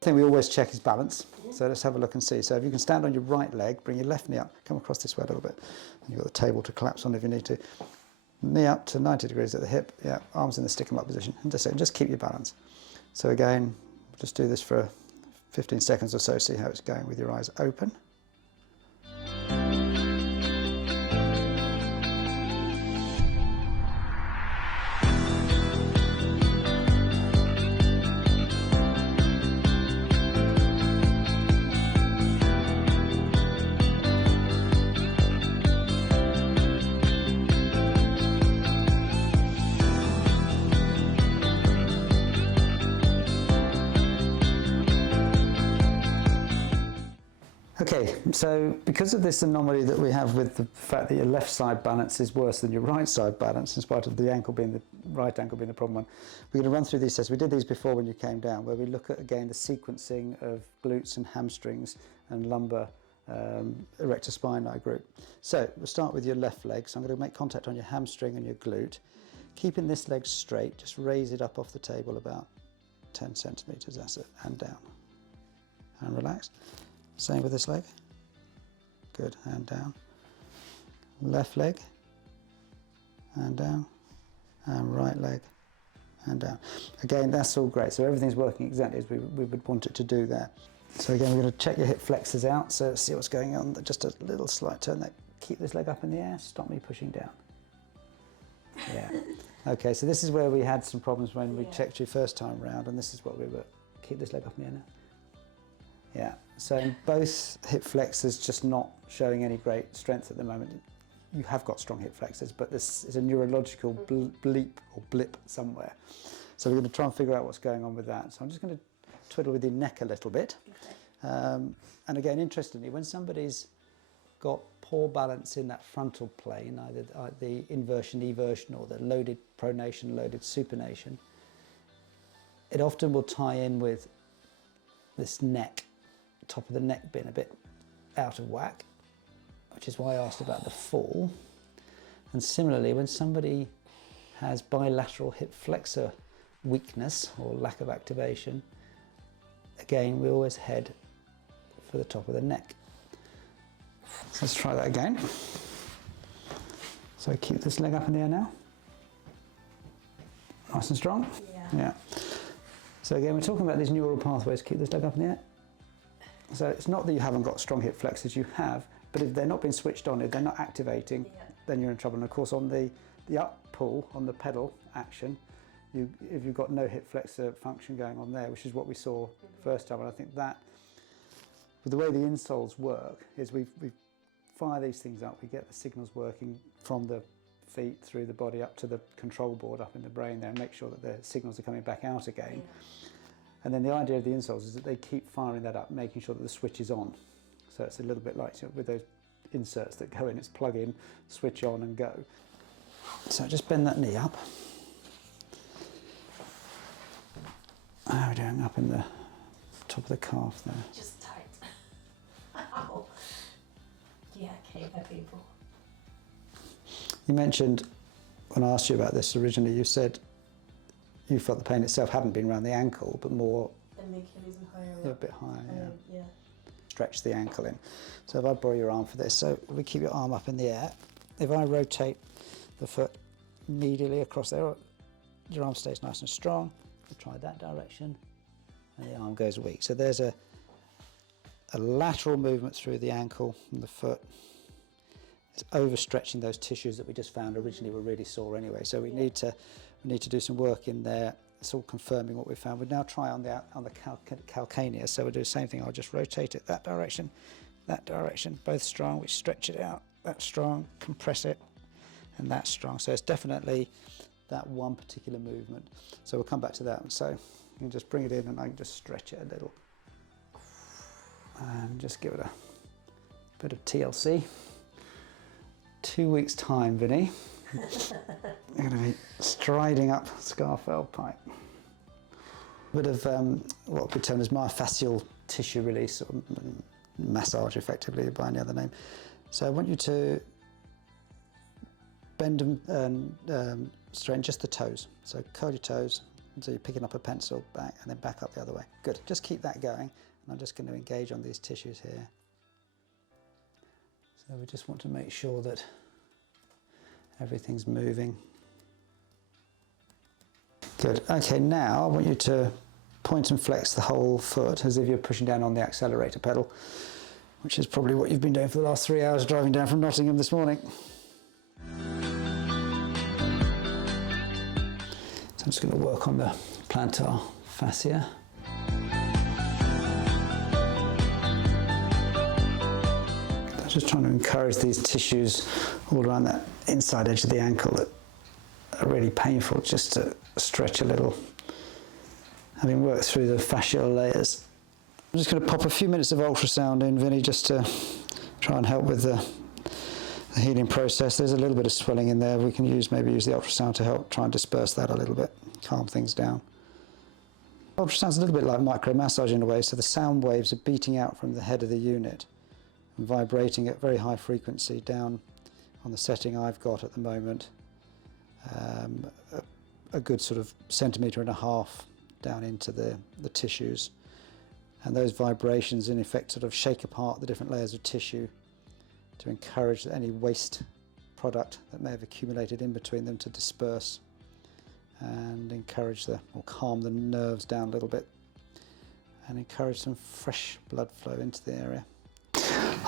The thing we always check is balance. So let's have a look and see. So if you can stand on your right leg, bring your left knee up, come across this way a little bit. And you've got the table to collapse on if you need to. Knee up to 90 degrees at the hip. Yeah, arms in the stick 'em up position. And just keep your balance. So again, just do this for 15 seconds or so, see how it's going with your eyes open. Okay, so because of this anomaly that we have with the fact that your left side balance is worse than your right side balance, in spite of the ankle being the right ankle being the problem one, we're going to run through these tests. We did these before when you came down, where we look at again the sequencing of glutes and hamstrings and lumbar erector spinae group. So we'll start with your left leg. So I'm going to make contact on your hamstring and your glute, keeping this leg straight. Just raise it up off the table about 10 centimeters. That's it, and down, and relax. Same with this leg. Good, hand down. Left leg, and down. And right leg, and down. Again, that's all great. So everything's working exactly as we would want it to do there. So again, we're going to check your hip flexors out. So see what's going on. Just a little slight turn there. Keep this leg up in the air. Stop me pushing down. Yeah. Okay, so this is where we had some problems when we checked you first time round, and this is what we were. Keep this leg up in the air now. Yeah, so in both hip flexors just not showing any great strength at the moment. You have got strong hip flexors, but this is a neurological bleep or blip somewhere. So we're going to try and figure out what's going on with that. So I'm just going to twiddle with your neck a little bit. Okay. And again, interestingly, when somebody's got poor balance in that frontal plane, either the inversion, eversion, or the loaded pronation, loaded supination, it often will tie in with this neck, top of the neck being a bit out of whack, which is why I asked about the fall. And similarly, when somebody has bilateral hip flexor weakness or lack of activation, again, we always head for the top of the neck. So let's try that again. So keep this leg up in the air now. Nice and strong. Yeah. So again, we're talking about these neural pathways. Keep this leg up in the air. So it's not that you haven't got strong hip flexors, you have, but if they're not being switched on, if they're not activating, then you're in trouble. And of course on the up pull, on the pedal action, if you've got no hip flexor function going on there, which is what we saw first time, and I think that, with the way the insoles work, is we fire these things up, we get the signals working from the feet through the body up to the control board up in the brain there, and make sure that the signals are coming back out again. And then the idea of the insoles is that they keep firing that up, making sure that the switch is on. So it's a little bit like with those inserts that go in, it's plug in, switch on and go. So just bend that knee up. How are we doing up in the top of the calf there? Just tight. Ow. Yeah, okay, by people. You mentioned, when I asked you about this originally, you said you felt the pain itself hadn't been around the ankle, but more in the Achilles and higher up. A bit higher, Yeah. Stretch the ankle in. So if I borrow your arm for this, so we keep your arm up in the air. If I rotate the foot medially across there, your arm stays nice and strong. We'll try that direction, and the arm goes weak. So there's a lateral movement through the ankle and the foot. It's overstretching those tissues that we just found originally were really sore anyway. So we need to do some work in there. It's all confirming what we found. We'll now try on the calcaneus. So we'll do the same thing. I'll just rotate it that direction, both strong. We stretch it out. That's strong. Compress it, and that's strong. So it's definitely that one particular movement. So we'll come back to that. So you can just bring it in, and I can just stretch it a little, and just give it a bit of TLC. 2 weeks time, Vinny. You're going to be striding up Scafell Pike. A bit of what we term as myofascial tissue release, or massage effectively by any other name. So I want you to bend and straighten just the toes. So curl your toes, So you're picking up a pencil back and then back up the other way. Good, just keep that going. And I'm just going to engage on these tissues here. So we just want to make sure that everything's moving. Good, okay, now I want you to point and flex the whole foot as if you're pushing down on the accelerator pedal, which is probably what you've been doing for the last 3 hours driving down from Nottingham this morning. So I'm just going to work on the plantar fascia. I'm just trying to encourage these tissues all around that inside edge of the ankle that are really painful, just to stretch a little, having worked through the fascial layers. I'm just going to pop a few minutes of ultrasound in, Vinny, just to try and help with the healing process. There's a little bit of swelling in there. We can maybe use the ultrasound to help try and disperse that a little bit, calm things down. Ultrasound's a little bit like micro massage in a way, so the sound waves are beating out from the head of the unit and vibrating at very high frequency down on the setting I've got at the moment, a good sort of 1.5 centimetres down into the tissues. And those vibrations in effect sort of shake apart the different layers of tissue to encourage any waste product that may have accumulated in between them to disperse and encourage or calm the nerves down a little bit and encourage some fresh blood flow into the area.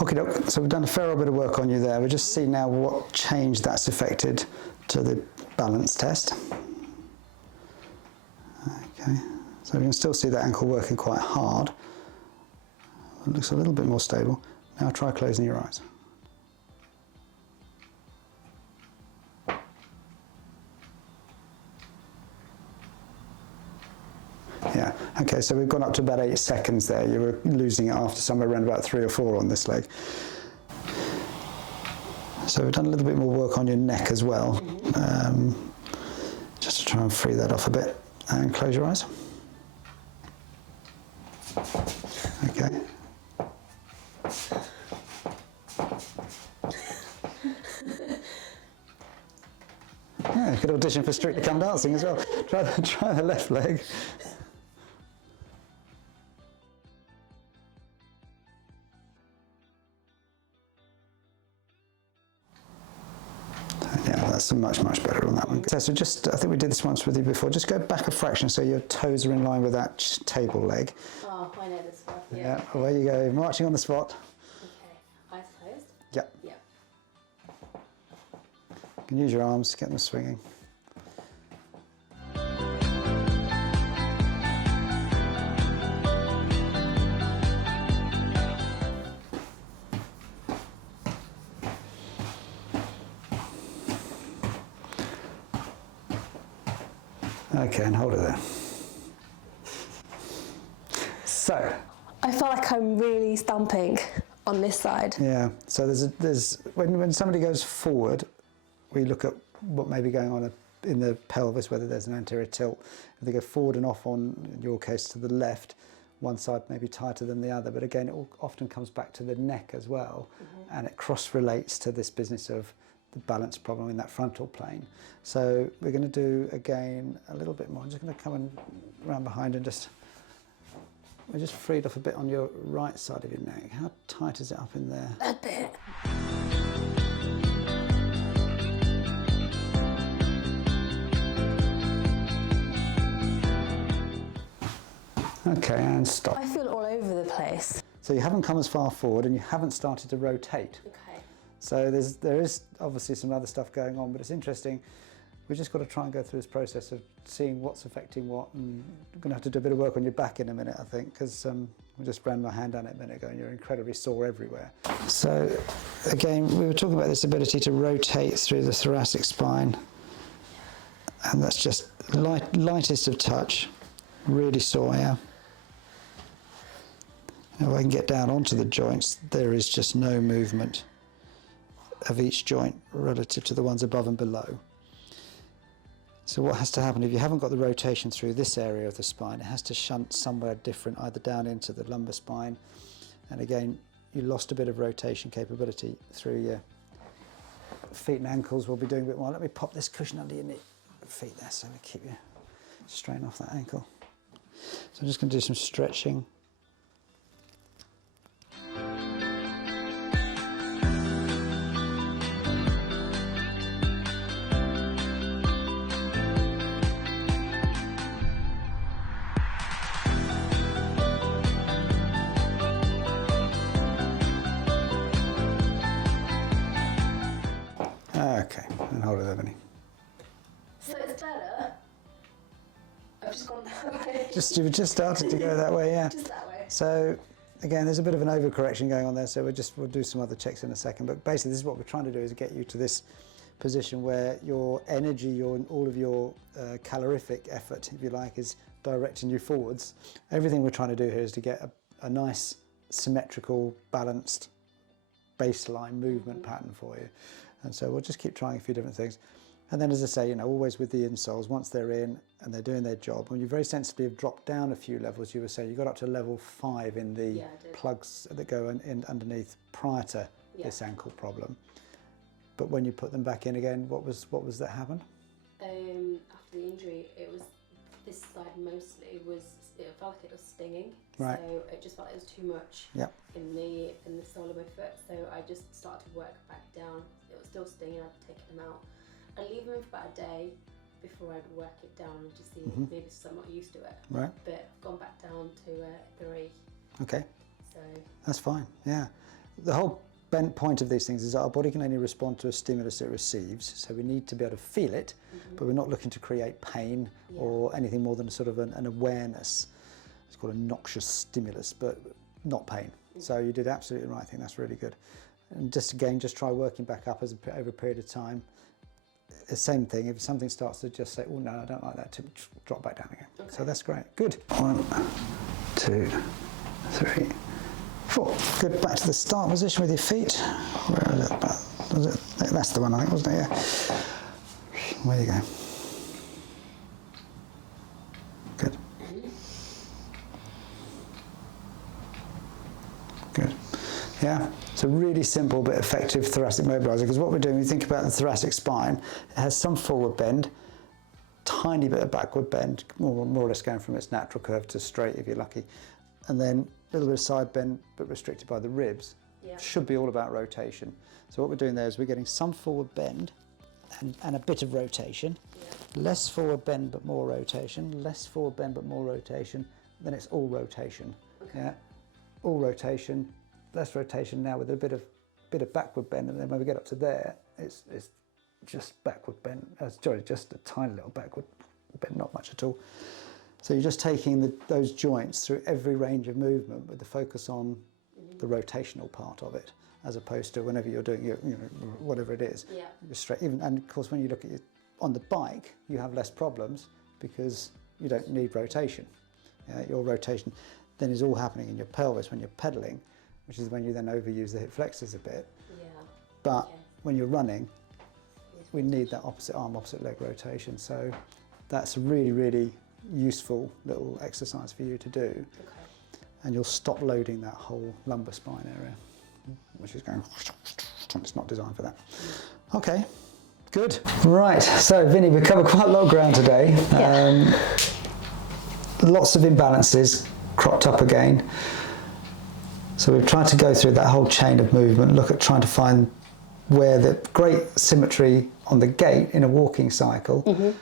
Okay, so we've done a fair bit of work on you there. We'll just see now what change that's affected to the balance test. Okay, so we can still see that ankle working quite hard. It looks a little bit more stable. Now try closing your eyes. Yeah, okay, so we've gone up to about 8 seconds there. You were losing it after somewhere around about 3 or 4 on this leg. So we've done a little bit more work on your neck as well, just to try and free that off a bit. And close your eyes. Okay. Yeah, you could audition for Strictly Come Dancing as well. Try the left leg. Yeah, that's much better on that one. So just, I think we did this once with you before. Just go back a fraction so your toes are in line with that table leg. Oh, I know this one. Yeah, away you go, marching on the spot. Okay, eyes closed? Yep. Yep. You can use your arms to get them swinging. Okay, and hold it there. So. I feel like I'm really stumping on this side. Yeah, so when somebody goes forward, we look at what may be going on in the pelvis, whether there's an anterior tilt. If they go forward and off on, in your case, to the left, one side may be tighter than the other, but again, it often comes back to the neck as well, and it cross-relates to this business of the balance problem in that frontal plane. So we're going to do, again, a little bit more. I'm just going to come around behind and we're just freed off a bit on your right side of your neck. How tight is it up in there? A bit. Okay, and stop. I feel all over the place. So you haven't come as far forward and you haven't started to rotate. Okay. So there is obviously some other stuff going on, but it's interesting. We've just got to try and go through this process of seeing what's affecting what, and we're going to have to do a bit of work on your back in a minute, I think, because I just ran my hand down it a minute ago and you're incredibly sore everywhere. So again, we were talking about this ability to rotate through the thoracic spine, and that's just lightest of touch, really sore here. Now I can get down onto the joints, there is just no movement of each joint relative to the ones above and below. So what has to happen, if you haven't got the rotation through this area of the spine, it has to shunt somewhere different, either down into the lumbar spine, and again, you lost a bit of rotation capability through your feet and ankles. We'll be doing a bit more. Let me pop this cushion under your feet there so we keep you strain off that ankle. So I'm just going to do some stretching. Okay, and hold it there, Vini. So it's better. I've just gone that way. You've just started to go that way, yeah. Just that way. So again, there's a bit of an overcorrection going on there, so we'll do some other checks in a second. But basically, this is what we're trying to do, is get you to this position where your energy, all of your calorific effort, if you like, is directing you forwards. Everything we're trying to do here is to get a nice, symmetrical, balanced baseline movement pattern for you. And so we'll just keep trying a few different things. And then, as I say, always with the insoles, once they're in and they're doing their job, when you very sensibly have dropped down a few levels, you were saying you got up to level 5 in the plugs that go in underneath prior to this ankle problem. But when you put them back in again, what was that happened? After the injury, it was this side mostly it felt like it was stinging. Right. So it just felt like it was too much in the sole of my foot. So I just started to work back down. It was still stinging. I'd take them out. I'd leave them for about a day before I'd work it down and just see maybe I'm not used to it. Right. But I've gone back down to 3. Okay. So that's fine. Yeah. The whole point of these things is that our body can only respond to a stimulus it receives, so we need to be able to feel it, but we're not looking to create pain or anything more than a sort of an awareness. It's called a noxious stimulus, but not pain. So you did absolutely the right thing. That's really good. And just try working back up over a period of time. The same thing, if something starts to just say, oh no, I don't like that, to drop back down again. Okay. So that's great. Good. 1, 2, 3, 4. Good. Back to the start position with your feet. Where is it? Was it? That's the one, I think, wasn't it? Yeah. There you go. Good. Good. Yeah. It's a really simple but effective thoracic mobiliser, because what we're doing, when you think about the thoracic spine, it has some forward bend, tiny bit of backward bend, more or less going from its natural curve to straight if you're lucky, and then a little bit of side bend but restricted by the ribs. Should be all about rotation. So what we're doing there is we're getting some forward bend and a bit of rotation, less forward bend but more rotation, less forward bend but more rotation, then it's all rotation. Yeah, all rotation. Less rotation now with a bit of backward bend, and then when we get up to there, it's just backward bend. Sorry, just a tiny little backward bend, not much at all. So you're just taking those joints through every range of movement with the focus on the rotational part of it, as opposed to whenever you're doing whatever it is. Yeah. You're straight. And of course, when you look at on the bike, you have less problems because you don't need rotation. Your rotation then is all happening in your pelvis when you're pedaling, which is when you then overuse the hip flexors a bit. Yeah. But when you're running, we need that opposite arm, opposite leg rotation. So that's a really, really useful little exercise for you to do. Okay. And you'll stop loading that whole lumbar spine area, which is going, it's not designed for that. Okay, good. Right, so Vini, we've covered quite a lot of ground today. Lots of imbalances cropped up again. So we've tried to go through that whole chain of movement, look at trying to find where the great symmetry on the gait in a walking cycle,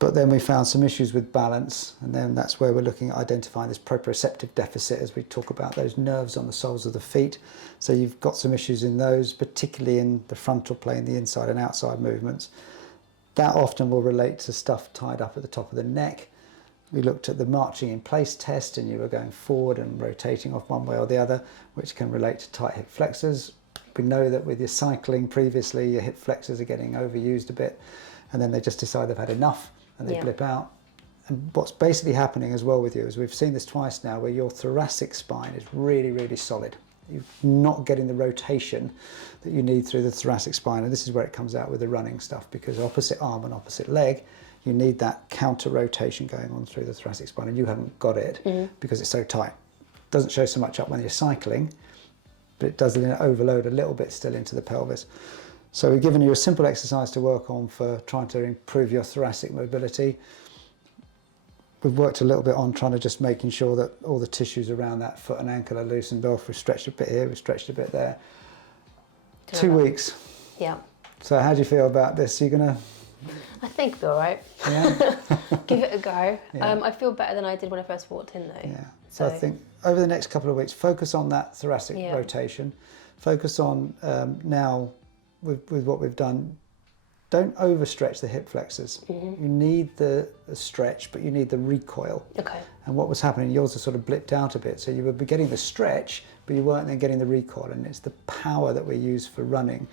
but then we found some issues with balance, and then that's where we're looking at identifying this proprioceptive deficit as we talk about those nerves on the soles of the feet. So you've got some issues in those, particularly in the frontal plane, the inside and outside movements. That often will relate to stuff tied up at the top of the neck. We looked at the marching in place test, and you were going forward and rotating off one way or the other, which can relate to tight hip flexors. We know that with your cycling previously, your hip flexors are getting overused a bit, and then they just decide they've had enough and they blip out. And what's basically happening as well with you is we've seen this twice now, where your thoracic spine is really, really solid. You're not getting the rotation that you need through the thoracic spine, and this is where it comes out with the running stuff, because opposite arm and opposite leg, you need that counter rotation going on through the thoracic spine, and you haven't got it because it's so tight. It doesn't show so much up when you're cycling, but it does overload a little bit still into the pelvis. So we've given you a simple exercise to work on for trying to improve your thoracic mobility. we've worked a little bit on trying to just making sure that all the tissues around that foot and ankle are loosened off. We've stretched a bit here, we've stretched a bit there. 2 weeks. Yeah. So how do you feel about this? Are you going to... I think it'll be all right. Yeah. Give it a go. Yeah. I feel better than I did when I first walked in though. Yeah. So I think over the next couple of weeks, focus on that thoracic rotation. Focus on now with what we've done. Don't overstretch the hip flexors. You need the stretch, but you need the recoil. Okay. And what was happening, yours are sort of blipped out a bit. So you were getting the stretch, but you weren't then getting the recoil. And it's the power that we use for running.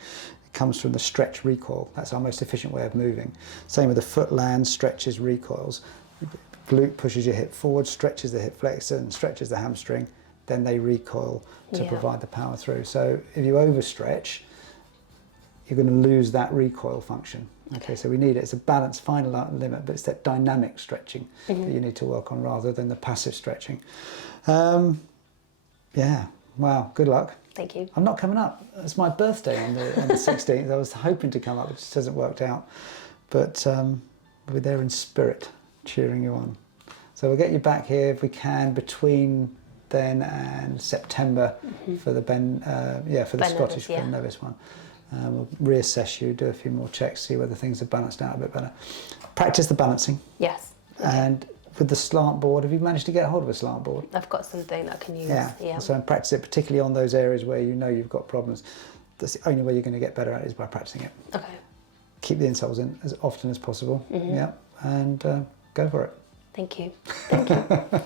It comes from the stretch recoil. That's our most efficient way of moving. Same with the foot lands, stretches, recoils. Glute pushes your hip forward, stretches the hip flexor and stretches the hamstring. Then they recoil to provide the power through. So if you overstretch, you're going to lose that recoil function. Okay, so we need it. It's a balanced final limit, but it's that dynamic stretching that you need to work on rather than the passive stretching. Yeah, wow, good luck. Thank you. I'm not coming up. It's my birthday on the 16th. I was hoping to come up, it just hasn't worked out. But we're there in spirit, cheering you on. So we'll get you back here if we can between then and September for the Scottish Ben Nevis one. We'll reassess you, do a few more checks, see whether things are balanced out a bit better. Practice the balancing. Yes. And with the slant board, have you managed to get hold of a slant board? I've got something that I can use. Yeah. So practice it, particularly on those areas where you know you've got problems. That's the only way you're going to get better at it is by practicing it. Okay. Keep the insoles in as often as possible. Yeah. And go for it. Thank you. Thank you.